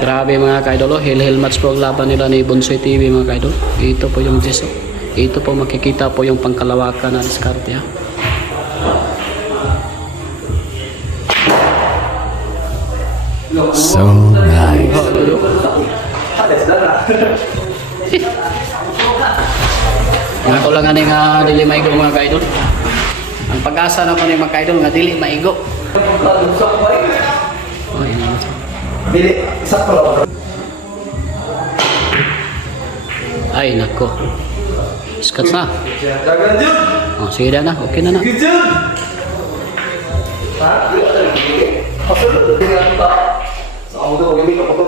Grabe mga kaidol, hell match po ang laban nila ni Bonsoy TV mga kaidol. Ito po yung diso. Ito po makikita po yung pangkalawakan na diskarte ha. So nice. Nga ko lang nga dili maigo mga kaidol. Ang pag-asa na po ni mga kaidol nga dili maigo. Oh, Dili, sakto lang. ay nako. Skat na. Dagan jud. Oh, sige na. Okay na na. Jud. Ha? Pasulod. Sa auto ko gamit ko